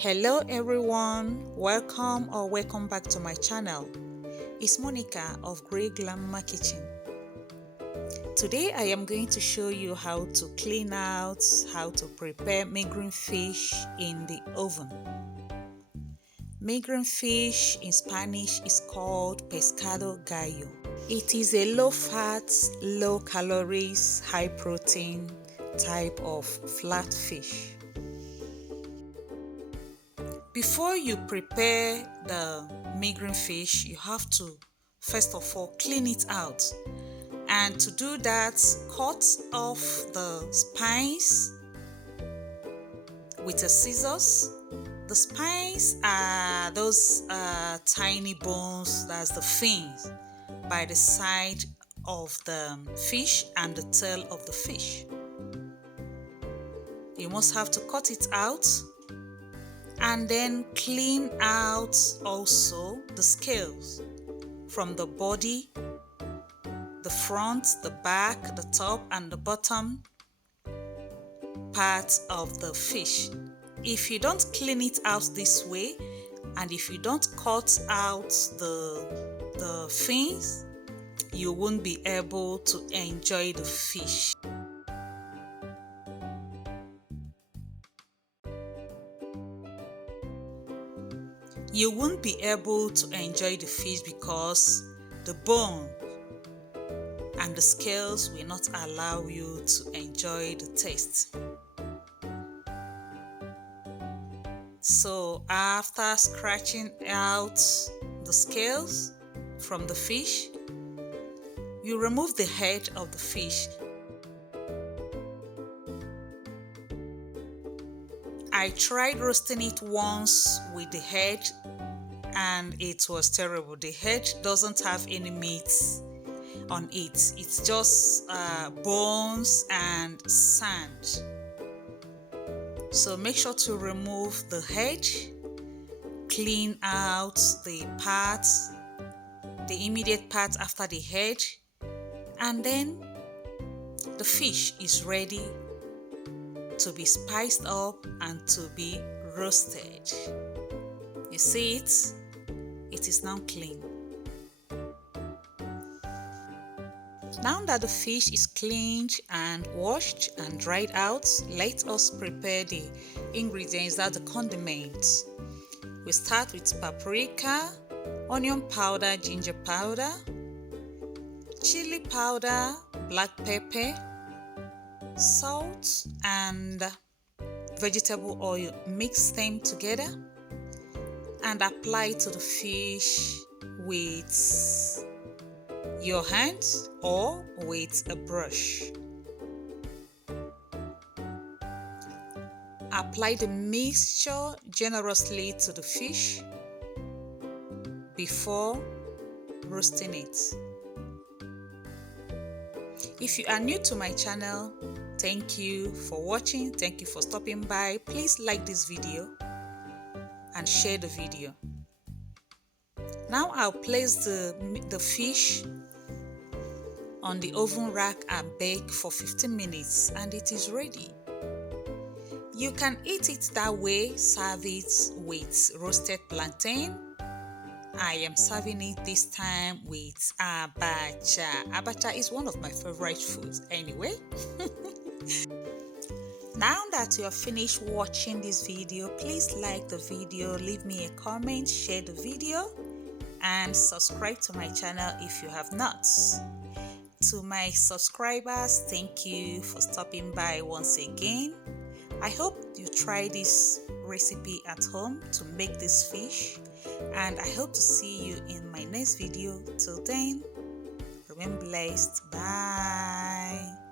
Hello everyone, welcome back to my channel. It's Monica of Greyglamma Kitchen. Today I am going to show you how to clean out, how to prepare Megrim fish in the oven. Megrim fish in Spanish is called Pescado Gallo. It is a low fat, low calories, high protein type of flatfish. Before you prepare the Megrim fish, you have to first of all clean it out. And to do that, cut off the spines with a scissors. The spines are those tiny bones, that's the fins, by the side of the fish and the tail of the fish. You must have to cut it out. And then clean out also the scales from the body, the front, the back, the top, and the bottom part of the fish. If you don't clean it out this way, and if you don't cut out the fins, you won't be able to enjoy the fish. You won't be able to enjoy the fish because the bone and the scales will not allow you to enjoy the taste. So after scratching out the scales from the fish, you remove the head of the fish. I tried roasting it once with the head and it was terrible. The head doesn't have any meat on it. It's just bones and sand. So make sure to remove the head, clean out the parts, the immediate part after the head, and then the fish is ready to be spiced up and to be roasted. You see it? It is now clean. Now that the fish is cleaned and washed and dried out, let us prepare the ingredients, that's the condiments. We start with paprika, onion powder, ginger powder, chili powder, black pepper, salt and vegetable oil. Mix them together and apply to the fish with your hand or with a brush. Apply the mixture generously to the fish before roasting it. If you are new to my channel, thank you for watching. Thank you for stopping by. Please like this video and share the video. Now I'll place the fish on the oven rack and bake for 15 minutes and it is ready. You can eat it that way, serve it with roasted plantain. I am serving it this time with abacha. Abacha is one of my favorite foods anyway. Now that you are finished watching this video, please like the video, leave me a comment, share the video, and subscribe to my channel if you have not. To my subscribers, thank you for stopping by once again. I hope you try this recipe at home to make this fish, and I hope to see you in my next video. Till then, remain blessed. Bye.